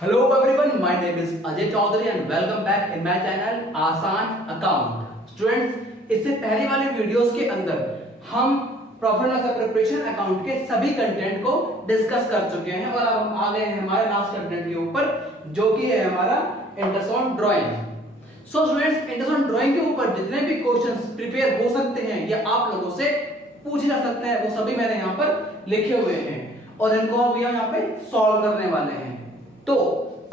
Hello everyone, my name is Ajay Chaudhary and welcome back in my channel आसान account. Students, इससे पहले वाले videos के अंदर हम प्रॉफिट लॉस प्रिपरेशन अकाउंट के सभी कंटेंट को डिस्कस कर चुके हैं और अब हम आ गए हैं हमारे लास्ट कंटेंट के ऊपर, जो कि है हमारा interest on drawing. So students, interest on drawing के ऊपर जितने भी क्वेश्चंस प्रिपेयर हो सकते हैं या आप लोगों से पूछे जा सकते हैं, वो सभी मैंने यहाँ पर लिखे हुए हैं और इनको अभी हम यहाँ पे सॉल्व करने वाले हैं। तो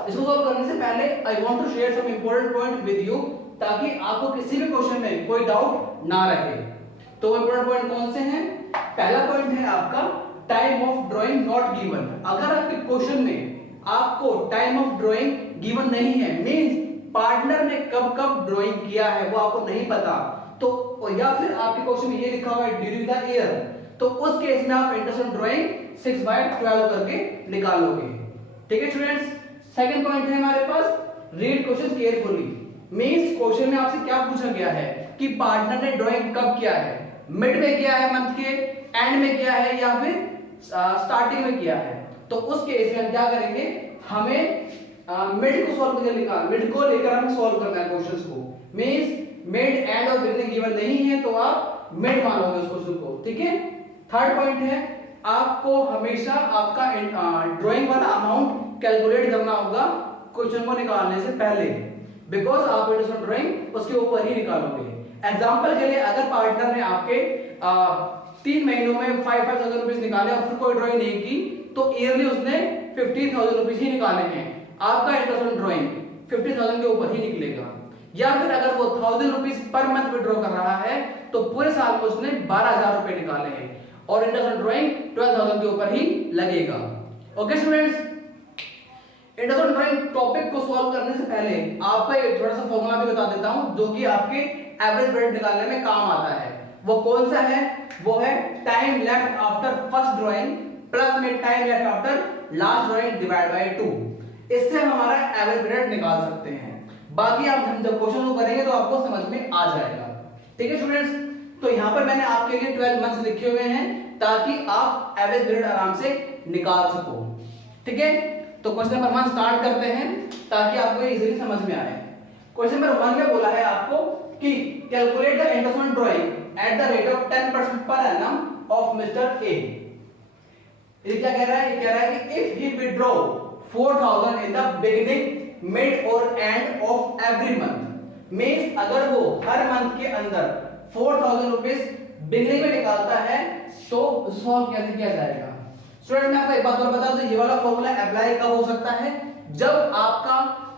इसको सॉल्व करने से पहले I want to share some important point with you, ताकि आपको किसी भी क्वेश्चन में कोई डाउट ना रहे। तो इंपॉर्टेंट पॉइंट कौन से हैं? पहला पॉइंट है आपका time of drawing not given. अगर आपके क्वेश्चन में आपको टाइम ऑफ ड्राइंग गिवन नहीं है, मींस पार्टनर ने कब कब ड्राइंग किया है वो आपको नहीं पता, तो या फिर आपके क्वेश्चन में ये लिखा हुआ है ड्यूरिंग द ईयर, तो उस केस में आप इंटरेस्ट ऑन ड्राइंग 6/12 करके निकालोगे। ठीक है स्टूडेंट्स। सेकंड पॉइंट है हमारे पास read question carefully. Means question में आपसे क्या पूछा गया है कि पार्टनर ने ड्राइंग कब किया है, मिड में किया है मंथ के, एंड में किया है या फिर स्टार्टिंग में किया है। तो उस केस में हम क्या करेंगे, हमें मिड को सॉल्व करके निकाल, मिड को लेकर हमें सॉल्व करना है क्वेश्चंस को। मींस मिड, एंड और बिगिनिंग गिवन नहीं है तो आप मिड मानोगे उस क्वेश्चन को। ठीक है। थर्ड पॉइंट है आपको हमेशा आपका ड्राइंग वाला अमाउंट कैलकुलेट करना होगा क्वेश्चन को निकालने से पहले, बिकॉज आप इंटरेस्ट ऑन ड्राइंग उसके ऊपर ही निकालोगे। एग्जांपल के लिए अगर पार्टनर ने आपके 3 महीनों में 5,000 रुपीज निकाले और फिर कोई ड्राइंग नहीं की, तो ईयरली उसने 15,000 रुपीज ही निकाले हैं, आपका इंटरेस्ट ऑन ड्राइंग 15,000 के ऊपर ही निकलेगा। या फिर अगर वो 1,000 रुपीज पर मंथ विड्रॉ कर रहा है तो पूरे साल में उसने 12,000 रुपए निकाले हैं और इंटरेस्ट ऑन ड्राइंग 12,000 के ऊपर ही लगेगा। Okay students, interest on drawing topic को सॉल्व करने से पहले आपको एक थोड़ा सा फॉर्मूला भी बता देता हूं, जो कि आपके एवरेज रेट निकालने में काम आता है। वो कौन सा है? वो है time left after first drawing plus में time left after last drawing divide by 2। इससे हम हमारा एवरेज रेट निकाल सकते हैं। बाकी आप जब क्वेश्चन को करेंगे तो आपको समझ में आ जाएगा। ठीक है स्टूडेंट्स। तो यहाँ पर मैंने आपके लिए 12 मंथ्स लिखे हुए हैं ताकि आप एवरेज रेट आराम से निकाल सको। ठीक है। तो क्वेश्चन नंबर 1 स्टार्ट करते हैं ताकि आपको ये इजीली समझ में आए। क्वेश्चन नंबर 1 में बोला है आपको कि calculate the interest on drawing at the rate of 10% per annum of mister A. ये क्या कह रहा है? ये कह रहा है कि if he withdraw 4,000 in the beginning, mid और end of every month, means अगर वो हर मंथ के अंदर 4,000 रुपीस बिगिनिंग में निकालता है तो सॉल्व कैसे किया जाएगा? स्टूडेंट मैं आपको एक बात और बता दूं, ये वाला फॉर्मूला अप्लाई कब हो सकता है? जब आपका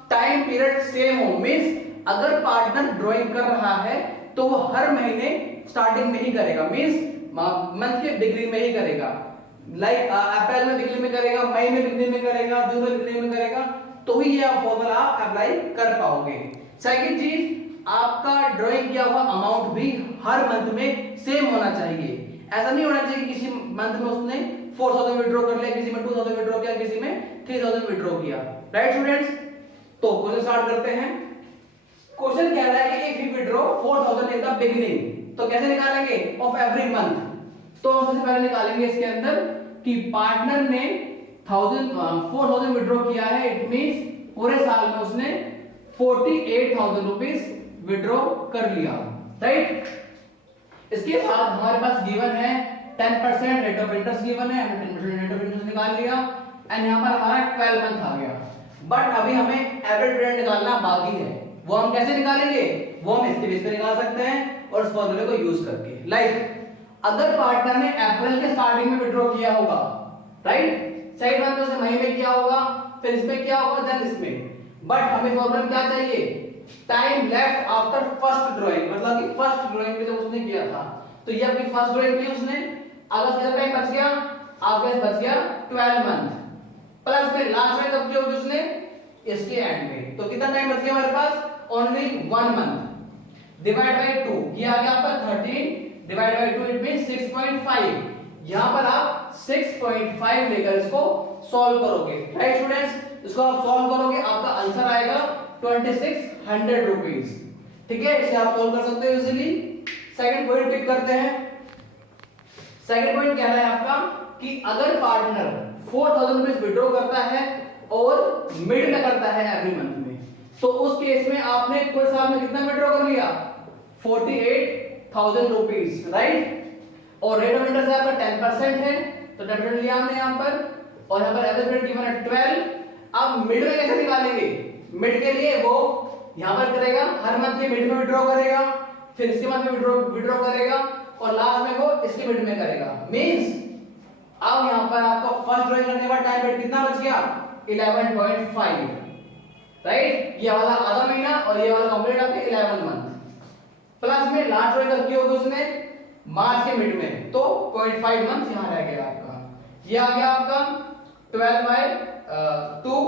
टाइम पीरियड सेम हो। मींस अगर पार्टनर ड्राइंग कर रहा है तो वो हर महीने स्टार्टिंग में ही करेगा, मींस मंथ के बिगिनिंग में ही करेगा। लाइक अप्रैल में बिगिनिंग में करेगा, मई में बिगिनिंग में करेगा, जून में बिगिनिंग में करेगा, तो ही ये फॉर्मूला आप अप्लाई कर पाओगे। सेकंड चीज, आपका ड्राइंग किया हुआ अमाउंट भी हर मंथ में सेम होना चाहिए। ऐसा नहीं होना चाहिए कि किसी मंथ में उसने 4,000 विड्रॉ कर लिया, किसी में 2,000 विड्रॉ किया, किसी में 3,000 विड्रॉ किया। Right students. तो क्वेश्चन स्टार्ट करते हैं। क्वेश्चन कह रहा है कि if you withdraw 4,000 in the beginning, तो कैसे निकालेंगे? Of every month. तो सबसे पहले निकालेंगे इसके अंदर कि पार्टनर ने 4,000 विड्रॉ किया है, इट मींस पूरे साल में उसने 48,000 रुपीस विड्रॉ कर लिया। राइट। इसके बाद हमारे पास गिवन है 10% रेट ऑफ इंटरेस्ट गिवन है, हमने 10% रेट ऑफ इंटरेस्ट निकाल लिया एंड यहां पर हमारा 12 मंथ आ गया। बट अभी हमें एवरेज रेट निकालना बाकी है। वो हम कैसे निकालेंगे? वो हम इसके बेस पे निकाल सकते हैं और इस फॉर्मूले को यूज करके। लाइक अगर पार्टनर ने अप्रैल के स्टार्टिंग में विड्रॉ किया होगा, राइट, सेकंड मंथ में उसने मई में किया होगा, फिर इसमें किया होगा, देन इसमें। बट हमें फॉर्मूला क्या चाहिए? Time left after first drawing, मतलब कि फर्स्ट ड्राइंग में जब उसने किया था, तो ये अपनी फर्स्ट ड्राइंग की उसने, अगर कितना टाइम बच गया? आपके बच गया 12 मंथ, प्लस में लास्ट में कब किया होगी उसने? इसके एंड में। तो कितना टाइम बच गया हमारे पास? Only 1 month. डिवाइड बाय 2, ये आ गया आपका 13 डिवाइड बाय 2, इट मींस 6.5। यहां पर आप 6.5 लेकर इसको सॉल्व करोगे। Right students. इसको आप सॉल्व करोगे, आपका आंसर आएगा 2600 रुपीस। ठीक है, इसे आप सॉल्व कर सकते हो इजीली। सेकंड पॉइंट पिक करते हैं। सेकंड पॉइंट कह रहा है आपका कि अगर पार्टनर 4,000 रुपीस विड्रॉ करता है और मिड में करता है एवरी मंथ में, तो उस केस में आपने कुल साल में कितना विड्रॉ कर लिया 48,000 रुपीज, राइट। और रेट ऑफ इंटरेस्ट आपका 10% है, तो 10% लिया हमने यहाँ पर, और यहाँ पर एवरेज रेट गिवन है 12। अब मिड में कैसे निकालेंगे, मिड के लिए वो यहाँ पर करेगा, हर मंथ के मिड में विड्रॉ करेगा, फिर इसके मंथ में विड्रॉ करेगा, और लास्ट में वो इसके मिड में करेगा। मींस अब यहाँ पर आपका फर्स्ट ड्रॉइंग करने का टाइम पीरियड कितना बच गया 11.5, राइट। ये वाला आधा महीना और ये वाला कंप्लीट आपके 11 मंथ, प्लस में लास्ट ड्रॉइंग कब की होगी उसने मार्च के मिड में, तो 0.5 मंथ यहाँ रह गया आपका। ये आ गया आपका 12/2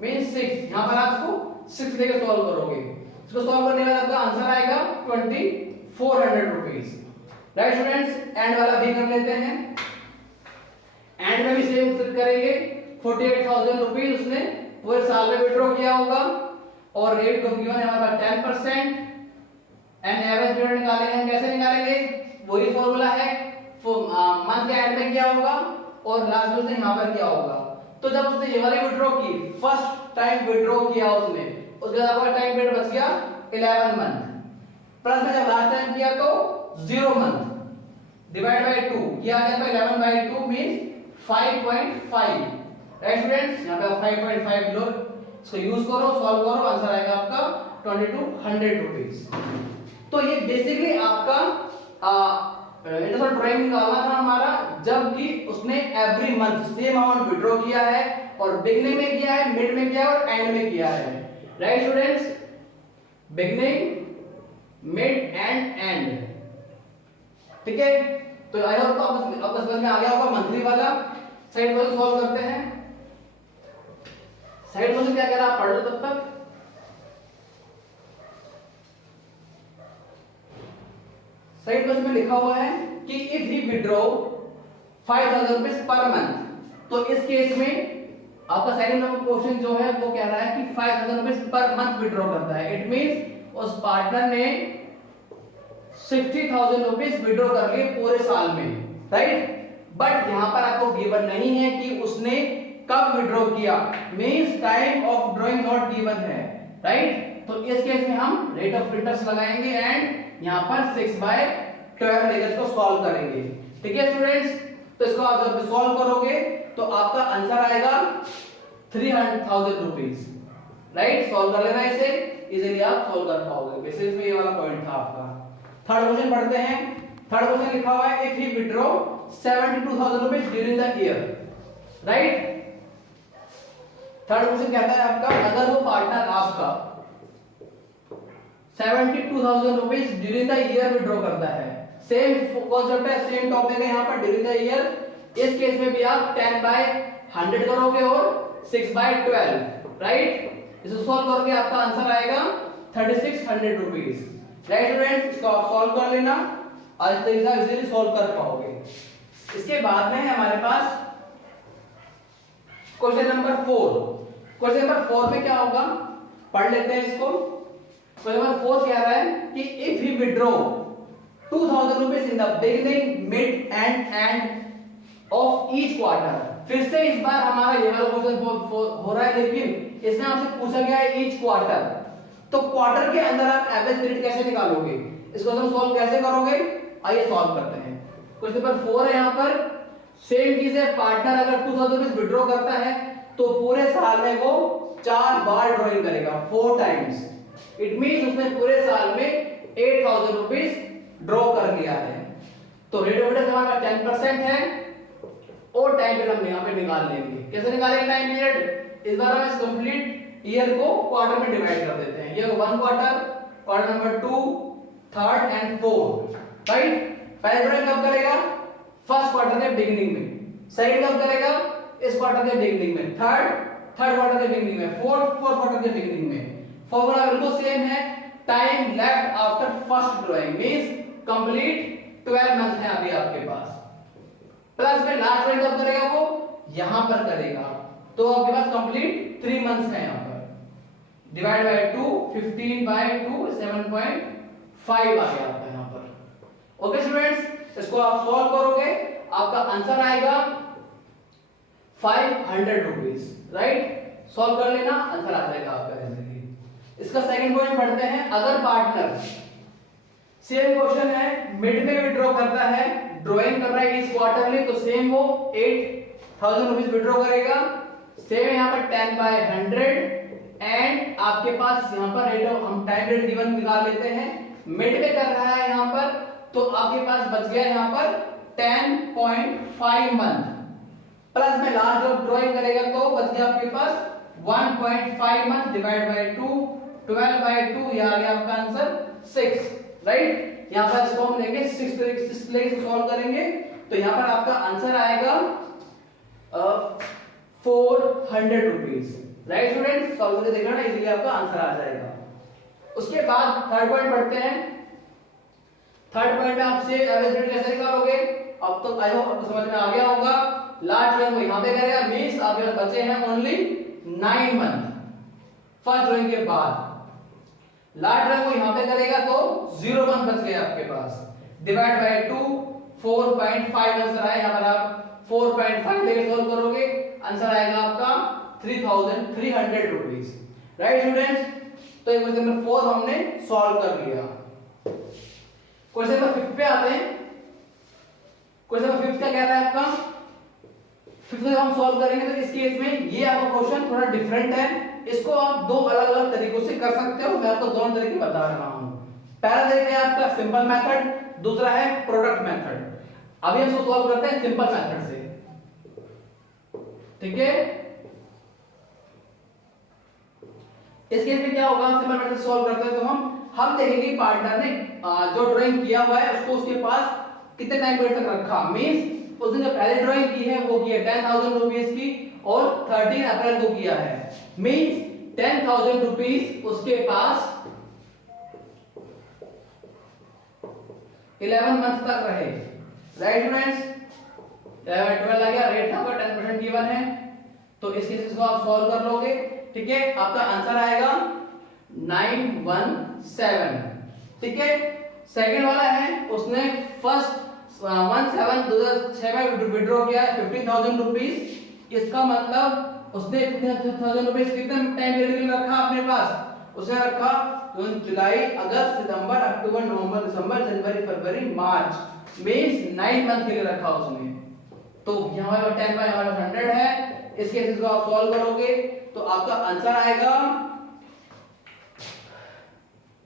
मींस 6। यहाँ पर आप इसको 6 लेके सॉल्व करोगे, इसको सॉल्व करने के बाद आपका आंसर आएगा 2400 रुपीज, राइट स्टूडेंट्स। एंड वाला भी कर लेते हैं, एंड में भी सेम करेंगे। 48,000 रुपीज उसने पूरे साल में विड्रॉ किया होगा, और रेट को गिवन है हमारा 10%, एंड एवरेज पीरियड निकालेंगे हम। कैसे निकालेंगे, वही फॉर्मूला है, मंथ के एंड में किया होगा और लास्ट में उसने यहाँ पर किया होगा। तो जब उसने ये वाली विड्रॉ की, फर्स्ट टाइम विड्रॉ किया उसने, उसके बाद आपका टाइम पीरियड बच गया 11 मंथ, प्लस में जब लास्ट टाइम किया तो 0 मंथ, डिवाइड बाय 2, ये आ गया 11/2 मींस 5.5, राइट स्टूडेंट्स। यहाँ पे 5.5 लो, इसको यूज करो, सॉल्व करो, आंसर आएगा आपका 2200 रुपीज। तो ये बेसिकली आपका इंटरेस्ट ड्राइंग निकालना था हमारा, जबकि उसने every month same amount withdraw किया है, और बिगनिंग में किया है, मिड में किया है और एंड में किया है, right students. Beginning, mid and, ठीक है। तो आई होप आपको समझ में आ गया होगा मंथली वाला। साइड क्वेश्चन सॉल्व करते हैं। साइड क्वेश्चन क्या कह रहा है, आप पढ़ लो तब तक। साइड क्वेश्चन में लिखा हुआ है कि if he withdraw 5,000 rupees per month, तो इस केस में आपका सेकंड नंबर क्वेश्चन जो है वो कह रहा है कि 5,000 रुपीज पर मंथ विड्रॉ करता है। इट मींस उस पार्टनर ने 60,000 रुपीज विड्रॉ कर लिए पूरे साल में, राइट। बट यहां पर आपको गिवन नहीं है कि उसने कब विड्रॉ किया, means time of drawing not given है, राइट। तो इस केस में हम रेट ऑफ इंटरेस्ट लगाएंगे एंड यहां पर 6/12 लेकर इसको सॉल्व करेंगे, ठीक है स्टूडेंट्स। तो इसको आप जब सॉल्व करोगे तो आपका आंसर आएगा 300,000 रुपीज, राइट। सॉल्व कर लेना इसे, इजीली आप सॉल्व कर पाओगे। बेसिस में ये वाला पॉइंट था आपका। थर्ड क्वेश्चन पढ़ते हैं। थर्ड क्वेश्चन लिखा हुआ है if he withdraw 72,000 rupees during the year, right. Third question कहता है आपका, अगर वो पार्टनर आपका 72,000 rupees during the year withdraw करता है, सेम कॉन्सेप्ट है, सेम टॉपिक है यहाँ पर, ड्यूरिंग द ईयर। इस केस में भी आप 10/100 करोगे और 6/12, राइट। इसे सॉल्व करके आपका आंसर आएगा 3600 रुपीज, राइट स्टूडेंट्स। इसको आप सॉल्व कर लेना, आज तक इसे इजीली सॉल्व कर पाओगे। इसके बाद में हमारे पास क्वेश्चन नंबर 4। क्वेश्चन नंबर 4 में क्या होगा, पढ़ लेते हैं इसको। क्वेश्चन नंबर 4 कह रहा है कि if he withdraw 2,000 rupees in the beginning, mid and end of each quarter. फिर से इस बार हमारा ये वाला क्वेश्चन हो रहा है, लेकिन इसमें आपसे पूछा गया है ईच क्वार्टर। तो क्वार्टर के अंदर आप एवरेज पीरियड कैसे निकालोगे, इसको हम सॉल्व कैसे करोगे, आइए सॉल्व करते हैं। क्वेश्चन नंबर 4 है यहाँ पर, सेम चीज है, पार्टनर अगर 2,000 रुपीज विड्रॉ करता है तो पूरे साल में वो 4 बार ड्रॉइंग करेगा, 4 टाइम्स। इट मींस उसने पूरे साल में 8,000 रुपीज ड्रॉ कर लिया है। तो रेट ऑफ इंटरेस्ट हमारा 10% है, और टाइम पीरियड हम यहाँ पे निकाल लेंगे। कैसे निकालेंगे टाइम पीरियड, इस बार हम इस कंप्लीट ईयर को क्वार्टर में डिवाइड कर देते हैं। ये 1 quarter, quarter number 2, 3rd and 4th, right. पहले ड्रॉइंग कब करेगा, फर्स्ट क्वार्टर के बिगिनिंग में। सेकंड कब करेगा, इस क्वार्टर के बिगिनिंग में। थर्ड क्वार्टर के बिगिनिंग में। फोर्थ क्वार्टर के बिगिनिंग में। फॉर्मूला बिल्कुल सेम है, time left after first drawing means complete 12 month है अभी आपके पास। प्लस में लास्ट ड्रॉइंग कब करेगा, वो यहां पर करेगा, तो आपके पास कंप्लीट 3 मंथ्स है यहां पर। डिवाइड बाय 2, 15/2, 7.5 आ गया आपका यहां पर। ओके स्टूडेंट्स, इसको आप सॉल्व करोगे, आपका आंसर आएगा 500 रुपीज, राइट। सॉल्व कर लेना, आंसर आ जाएगा आपका इजीली। इसका सेकंड पॉइंट पढ़ते हैं। अगर पार्टनर सेम क्वेश्चन है, मिड में विड्रॉ करता है, ड्राइंग कर रहा है इस क्वार्टरली, तो सेम वो 8000 रुपीस विड्रॉ करेगा। सेम यहाँ पर 10/100 एंड आपके पास यहाँ पर रेट ऑफ, हम टाइम रेट गिवन निकाल लेते हैं, मिड में कर रहा है यहाँ पर, तो आपके पास बच गया यहाँ पर 10.5 मंथ, प्लस में लास्ट जब ड्राइंग करेगा तो बच गया आपके पास 1.5 मंथ डिवाइड बाय 2, 12/2, ये आ गया आपका आंसर 6, राइट। यहाँ पर इसको हम लेंगे 6 तरीके से सॉल्व करेंगे, तो यहाँ पर आपका आंसर आएगा 400 रुपीज, राइट स्टूडेंट्स। सॉल्व करके देखना ना, इजीली आपका आंसर आ जाएगा। उसके बाद थर्ड पॉइंट पढ़ते हैं। थर्ड पॉइंट में आपसे एवरेज रेट कैसे निकालोगे, अब तो आई होप आपको समझ में आ गया होगा। लास्ट ड्राइंग को यहाँ पे करेगा, मींस आपके पास बचे हैं ओनली 9 मंथ फर्स्ट ड्राइंग के बाद। लास्ट ड्राइंग को यहाँ पे करेगा तो 0 मंथ बच गया आपके पास, डिवाइड बाय 2, 4.5 आंसर आया। यहाँ पर आप 4.5 लेकर सॉल्व करोगे, आंसर आएगा आपका 3300 रुपीज, राइट स्टूडेंट्स। तो ये क्वेश्चन नंबर 4 हमने सॉल्व कर लिया। क्वेश्चन नंबर 5 पे आते हैं। क्वेश्चन नंबर 5 का क्या रहा है आपका, 5 जब हम सॉल्व करेंगे तो इस केस में ये आपका क्वेश्चन थोड़ा डिफरेंट है, इसको आप दो अलग अलग तरीकों से कर सकते हो, मैं आपको दोनों तरीके बता रहा हूं। पहला तरीका है आपका सिंपल मेथड, दूसरा है प्रोडक्ट मेथड। अभी हम इसको सॉल्व करते हैं सिंपल मेथड से, ठीक है। इस केस में क्या होगा, सिंपल मेथड से सॉल्व करते हैं तो हम देखेंगे पार्टनर ने जो ड्राइंग किया हुआ है उसको उसके पास कितने टाइम पीरियड तक रखा। मींस उसने जो पहले ड्राइंग की है वो की है 10,000 रुपीस की और 13 अप्रैल को किया है। मींस 10,000 रुपीस उसके पास 11 मंथ तक रहे, राइट फ्रेंड्स। 12 आ गया, रेट आपका 10% गिवन है, तो इस केस को आप सॉल्व कर लोगे, ठीक है। आपका आंसर आएगा 917, ठीक है। सेकंड वाला है, उसने फर्स्ट 1/7/2006 में विड्रॉ किया है 15,000 रुपीस। इसका मतलब उसने 15,000 रुपीस कितना टाइम पीरियड के लिए रखा अपने पास, उसने रखा जून, जुलाई, अगस्त, सितंबर, अक्टूबर, नवंबर, दिसंबर, जनवरी, फरवरी, मार्च, मींस 9 मंथ के लिए रखा उसने। तो यहाँ पर 10/100 है, इस केस को आप सॉल्व करोगे तो आपका आंसर आएगा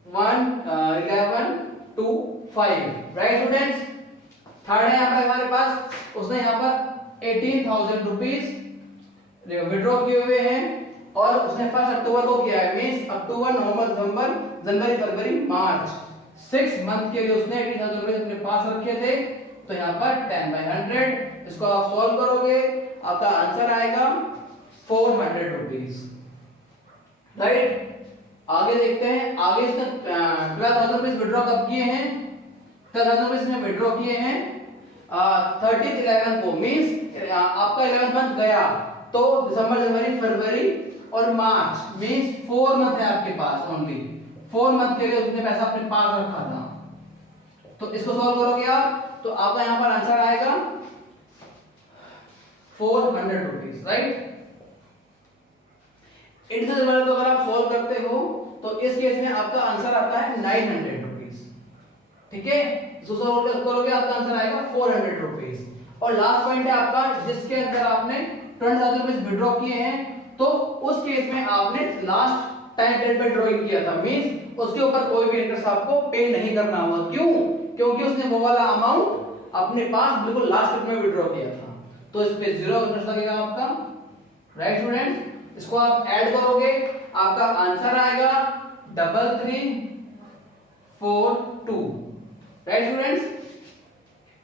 1125, राइट स्टूडेंट्स। थर्ड है यहाँ पर हमारे पास, उसने यहाँ पर 18,000 रुपीस विड्रॉ किए हुए हैं और उसने 1 अक्टूबर को किया है, मींस अक्टूबर, नवंबर, दिसंबर, जनवरी, फरवरी, मार्च, 6 मंथ के लिए उसने 18,000 रुपए अपने पास रखे थे। तो यहाँ पर 10/100, इसको आप सॉल्व करोगे, आपका आंसर आएगा 400 रुपीस, राइट। आगे देखते हैं, आगे इसने 12,000 रुपीस विड्रॉ कब किए हैं, 12,000 रुपीस में विड्रॉ किए हैं 30/11 को, मींस आपका 11 मंथ गया तो दिसंबर, जनवरी, फरवरी और मार्च, मींस 4 मंथ है आपके पास, ओनली 4 मंथ के लिए उसने पैसा अपने पास रखा था। तो इसको सॉल्व करोगे आप तो आपका यहाँ पर आंसर आएगा 400 रुपीस, राइट। इंटरेस्ट वाले को अगर आप सॉल्व करते हो तो इस केस में आपका आंसर आता है 900 रुपीस, ठीक है। इसको सॉल्व करोगे आपका आंसर आएगा 400 रुपीस। और लास्ट पॉइंट है आपका, जिसके अंदर आपने 20,000 रुपीस विड्रॉ किए हैं, तो उस केस में आपने लास्ट टाइम पीरियड पे ड्राइंग किया था, मींस उसके ऊपर कोई भी इंटरेस्ट आपको पे नहीं करना होगा। क्यों? क्योंकि उसने वो वाला अमाउंट अपने पास बिल्कुल लास्ट पीरियड में विड्रॉ किया था, तो इस पे 0 इंटरेस्ट लगेगा आपका, राइट स्टूडेंट्स। इसको आप ऐड करोगे, आपका आंसर आएगा 3342, राइट स्टूडेंट्स,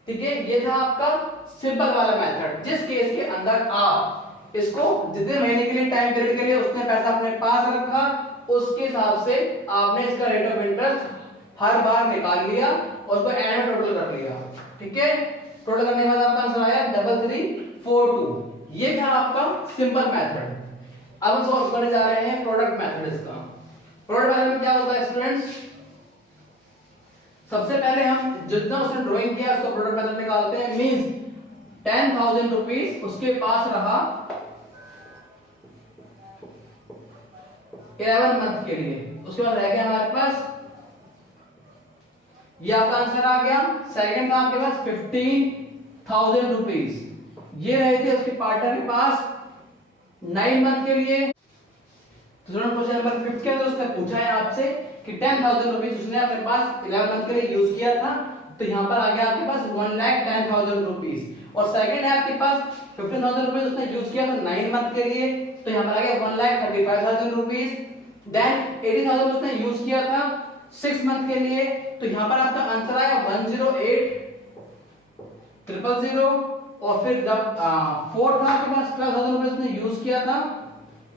ठीक है। ये था आपका सिंपल वाला मेथड, जिस केस के अंदर आप इसको जितने महीने के लिए टाइम पीरियड के लिए उसने पैसा अपने पास रखा, उसके हिसाब से आपने इसका रेट ऑफ इंटरेस्ट हर बार निकाल लिया और उसको एंड में टोटल कर लिया, ठीक है। टोटल करने के बाद आपका आंसर आया 3342। ये था आपका सिंपल मेथड। अब हम सॉल्व करने जा रहे हैं प्रोडक्ट मेथड। इसका प्रोडक्ट मेथड में क्या होता है स्टूडेंट्स, सबसे पहले हम जितना उसने ड्राइंग किया उसको प्रोडक्ट मेथड निकालते हैं। मींस 10,000 रुपीस उसके पास रहा 11 मंथ के लिए। उसके बाद रह गया हमारे पास, ये आपका आंसर आ गया। सेकंड था आपके पास 15,000 रुपीज, ये रहे थे उसके पार्टनर के पास 9 मंथ के लिए। तो क्वेश्चन नंबर 5 के अंदर उसने पूछा है आपसे कि 10,000 रुपीज उसने अपने पास 11 मंथ के लिए यूज किया था, तो यहाँ पर आ गया आपके पास 1,10,000 रुपीज। और सेकंड है आपके पास 15,000 रुपीज उसने यूज किया था 9 मंथ के लिए, तो यहाँ पर आ गया 1,35,000 रुपीज। देन 80,000 उसने यूज किया था 6 मंथ के लिए, तो यहाँ पर आपका आंसर आया 108,000। और फिर फोर्थ था आपके पास 12,000 रुपीज उसने यूज किया था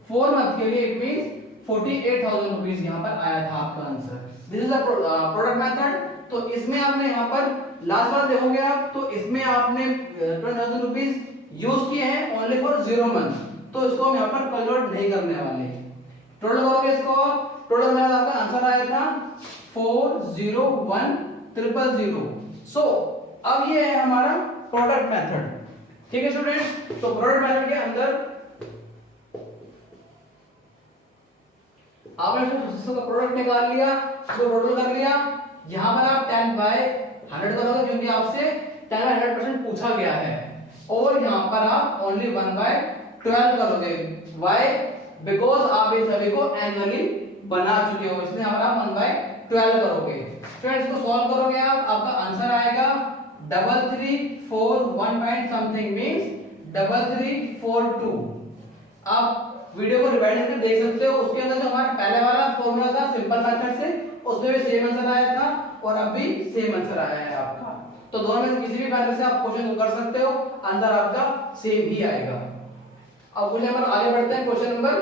4 मंथ के लिए, इट मींस 48,000 रुपीज यहाँ पर आया था आपका answer. This is a product method. तो इसमें आपने यहाँ पर लास्ट बार देखोगे आप, तो इसमें आपने 20,000 रुपीज यूज किए हैं ओनली फॉर 0 मंथ, तो इसको हम यहाँ पर कन्वर्ट नहीं करने वाले। टोटल करोगे इसको, टोटल में आपका आंसर आया था 401,000। सो अब ये है हमारा प्रोडक्ट मेथड। ठीक है स्टूडेंट्स, तो प्रोडक्ट मेथड के अंदर आपने इसका प्रोडक्ट निकाल लिया, इसको टोटल कर लिया। यहां पर आप 10/100 करोगे क्योंकि आपसे 10/100% पूछा गया है, और यहां पर आप ओनली 1/12 करोगे। व्हाई? बिकॉज आप इन सभी को एनुअली बना चुके हो, इसलिए यहां पर आप 1/12 करोगे। फ्रेंड्स इसको सॉल्व करोगे आप, आपका आंसर आएगा 3341 पॉइंट समथिंग मींस 3342। आप वीडियो को रिवाइंड करके देख सकते हो, उसके अंदर जो हमारा पहले वाला फॉर्मूला था सिंपल मेथड से, उसमें भी सेम आंसर आया था और अब भी सेम आंसर आया है आपका। तो दोनों में किसी भी मेथड से आप क्वेश्चन को कर सकते हो, आंसर आपका सेम ही आएगा। अब क्वेश्चन नंबर आगे बढ़ते हैं। क्वेश्चन नंबर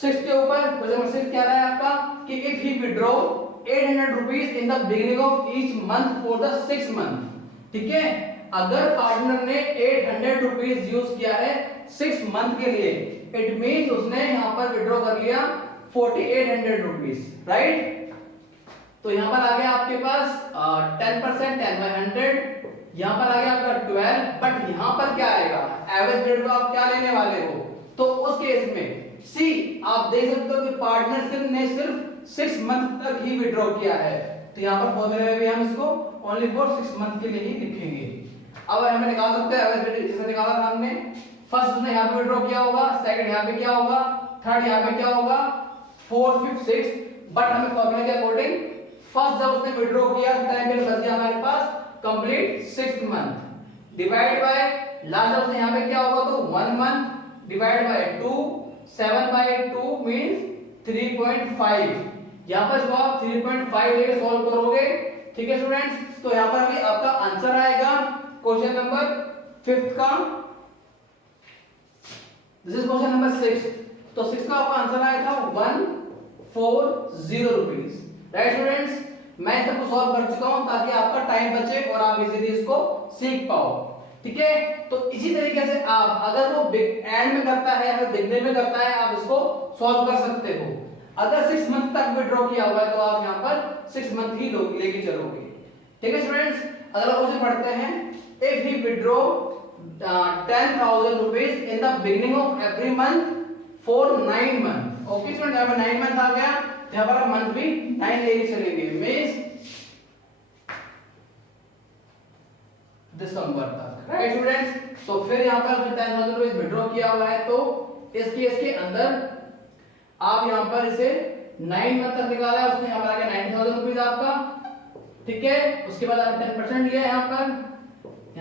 6 के ऊपर क्वेश्चन नंबर 6 क्या रहा है आपका कि if he withdraw 800 rupees in the beginning of each month for the 6 month. ठीक है, अगर पार्टनर ने 800 रुपीज यूज किया है 6 मंथ के लिए, इट मींस उसने यहां पर विड्रॉ कर लिया 4800 रुपीज, राइट। तो यहां पर आ गया आपके पास 10%, 10/100। यहां पर आ गया आपका 12, बट यहां पर क्या आएगा, एवरेज रेट को आप क्या लेने वाले हो। तो उस केस में सी आप देख सकते हो कि पार्टनर ने सिर्फ 6 मंथ तक ही विड्रॉ किया है, तो यहां पर फॉर्मूले में भी हम इसको ओनली फॉर 6 मंथ के लिए ही लिखेंगे। अब हमें निकाल सकते हैं एवरेज रेट, जैसे निकाला था हमने। फर्स्ट उसने यहां पे विड्रॉ किया होगा, सेकंड यहां पे क्या होगा, थर्ड यहां पे क्या होगा, 4, 5, 6। बट हमें फॉर्मूले के अकॉर्डिंग फर्स्ट जब उसने विड्रॉ किया टाइम पीरियड बच गया हमारे पास complete 6 month divide by last उसने यहां पे क्या होगा, तो 1 मंथ डिवाइड बाय 2, 7/2 मींस 3.5। यहां पर जब आप 3.5 लेके सॉल्व करोगे, ठीक है स्टूडेंट्स, तो यहां पर भी आपका आंसर आएगा क्वेश्चन नंबर 5 का। This is question number 6। तो 6 का आपका आंसर आया था 140 रुपीज, राइट स्टूडेंट्स। मैं सबको सॉल्व कर चुका हूं ताकि आपका टाइम बचे और आप इजीली इसको सीख पाओ। ठीक है, तो इसी तरीके से आप अगर वो एंड में करता है या बिगनिंग में करता है, आप इसको सॉल्व कर सकते हो। अगर 6 मंथ तक विड्रॉ किया हुआ है तो आप यहां पर 6 मंथ ही लेके चलोगे। ठीक है स्टूडेंट्स, अगला क्वेश्चन पढ़ते हैं। If he withdraw 10,000 rupees in the beginning of every month for 9 month. Okay student, यहां पर 9 मंथ आ गया, यहां पर मंथ भी 9 लेके चलेंगे, मींस दिसंबर तक, राइट स्टूडेंट्स। तो फिर यहां पर 10,000 रुपीज विड्रॉ किया हुआ है, तो इस केस के अंदर आप यहां पर इसे 9 मंथ तक निकाला है, उसने यहां पर आ गया 90,000 रुपीज आपका। ठीक है, उसके बाद आपने 10% लिया है, यहां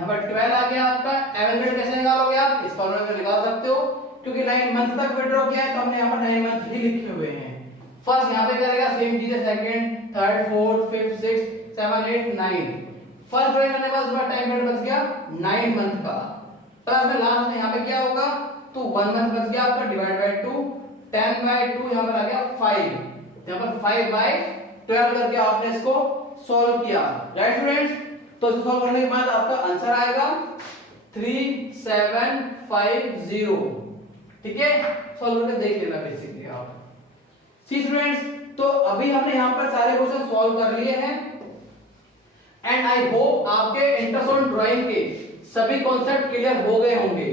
पर 12 आ गया आपका। एवरेज रेट कैसे निकालोगे आप, इस फॉर्मूले में निकाल सकते हो, क्योंकि 9 मंथ तक विड्रॉ किया है तो हमने यहां पर 9 मंथ ही लिखे हुए हैं। फर्स्ट यहां पे करेगा सेम चीज है, second, third, fourth, fifth, sixth, 7, 8, 9। First drawing करने के बाद उसका टाइम पीरियड बच गया 9 मंथ का, प्लस में लास्ट में यहां पे क्या होगा, तो 1 मंथ बच गया आपका डिवाइड बाय 2, 10/2 यहां पर आ गया 5, यहां पर 5/12 करके आपने इसको सॉल्व किया, राइट स्टूडेंट्स। तो इसको सॉल्व करने के बाद आपका आंसर आएगा 3750। ठीक है, सॉल्व करके देख लेना बेसिकली आप। सी स्टूडेंट्स, तो अभी हमने यहां पर सारे क्वेश्चन सॉल्व कर लिए हैं एंड आई होप आपके इंटरेस्ट ऑन ड्राइंग के सभी कॉन्सेप्ट क्लियर हो गए होंगे।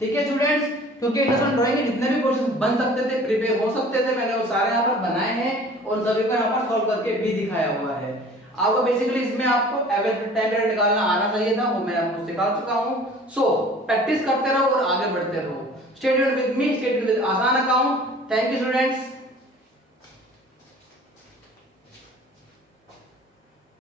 ठीक है स्टूडेंट्स, क्योंकि इंटरेस्ट ड्राइंग के जितने भी क्वेश्चन बन सकते थे, प्रिपेयर हो सकते थे, मैंने वो सारे यहाँ पर बनाए हैं और सभी को यहाँ पर सॉल्व करके भी दिखाया हुआ है। आपको बेसिकली इसमें आपको एवरेज टाइम पीरियड निकालना आना चाहिए था, वो मैं आपको सिखा चुका हूँ। सो प्रैक्टिस करते रहो और आगे बढ़ते रहो। Stay tuned with me, stay tuned with आसान अकाउंट। Thank you students.